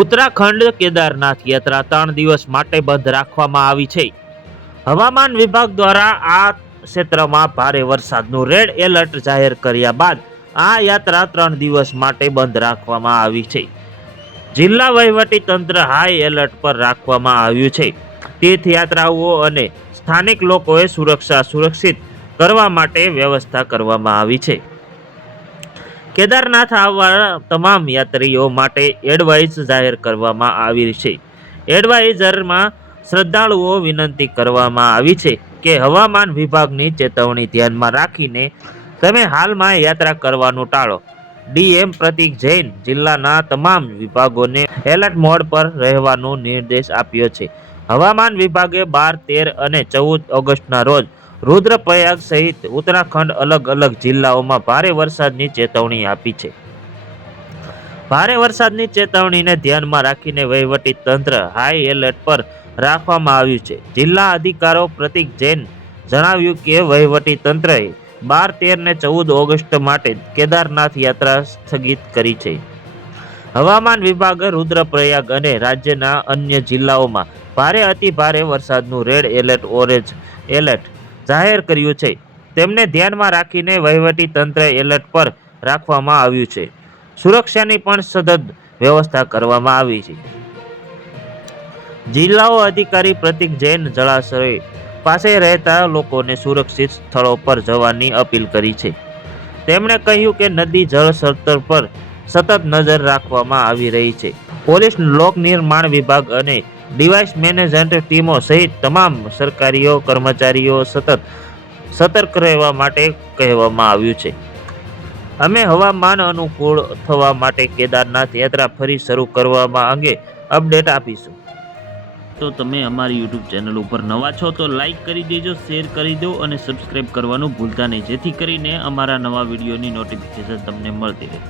ઉત્તરાખંડ કેદારનાથ યાત્રા ત્રણ દિવસ માટે બંધ રાખવામાં આવી છે. હવામાન વિભાગ દ્વારા આ ક્ષેત્રમાં ભારે વરસાદનું રેડ એલર્ટ જાહેર કર્યા બાદ આ યાત્રા ત્રણ દિવસ માટે બંધ રાખવામાં આવી છે. જિલ્લા વહીવટી તંત્ર હાઈ એલર્ટ પર રાખવામાં આવ્યું છે. તીર્થયાત્રાઓ અને સ્થાનિક લોકોએ સુરક્ષા સુરક્ષિત કરવા માટે વ્યવસ્થા કરવામાં આવી છે. કેદારનાથ આવવા તમામ યાત્રીઓ માટે એડવાઇસ જાહેર કરવામાં આવી છે. એડવાઇઝરમાં શ્રદ્ધાળુઓ વિનંતી કરવામાં આવી છે કે હવામાન વિભાગની ચેતવણી ધ્યાનમાં રાખીને તમે હાલમાં યાત્રા કરવાનું ટાળો. ડીએમ પ્રતિક જૈન જિલ્લાના તમામ વિભાગોને એલર્ટ મોડ પર રહેવાનો નિર્દેશ આપ્યો છે. હવામાન વિભાગે બાર, તેર અને ચૌદ ઓગસ્ટના રોજ રુદ્રપ્રયાગ સહિત ઉત્તરાખંડ અલગ અલગ જિલ્લાઓમાં ભારે વરસાદની ચેતવણી આપી છે. ભારે વરસાદની ચેતવણીને ધ્યાનમાં રાખીને વહીવટી તંત્ર હાઈ એલર્ટ પર રાખવામાં આવ્યું છે. જિલ્લા અધિકારો પ્રતિક જૈન જણાવ્યું કે વહીવટી તંત્રએ બાર, તેર ને ચૌદ ઓગસ્ટ માટે કેદારનાથ યાત્રા સ્થગિત કરી છે. હવામાન વિભાગે, રુદ્રપ્રયાગ અને રાજ્યના અન્ય જિલ્લાઓમાં ભારે અતિ ભારે વરસાદનું રેડ એલર્ટ ઓરેન્જ એલર્ટ જાહેર કર્યું છે. તેમને ધ્યાનમાં રાખીને વહીવટી એલર્ટ પર રાખવામાં આવ્યું છે. સુરક્ષાની પણ સતત વ્યવસ્થા કરવામાં આવી છે. જિલ્લાઓ અધિકારી પ્રતિક જૈન જળાશય પાસે રહેતા લોકોને સુરક્ષિત સ્થળો પર જવાની અપીલ કરી છે. તેમણે કહ્યું કે નદી, જળ સ્તર પર સતત નજર રાખવામાં આવી રહી છે. પોલીસ લોક નિર્માણ વિભાગ અને ડિવાઇસ મેનેજમેન્ટ ટીમો સહિત તમામ સરકારીઓ કર્મચારીઓ સતત સતર્ક રહેવા માટે કહેવામાં આવ્યું છે. અમે હવામાન અનુકૂળ થવા માટે કેદારનાથ યાત્રા ફરી શરૂ કરવામાં અંગે અપડેટ આપીશું. તો તમે અમારી યુટ્યુબ ચેનલ ઉપર નવા છો તો લાઈક કરી દેજો, શેર કરી દો અને સબસ્ક્રાઇબ કરવાનું ભૂલતા નહીં. જેથી કરીને અમારા નવા વિડીયોની નોટિફિકેશન તમને મળતી રહે.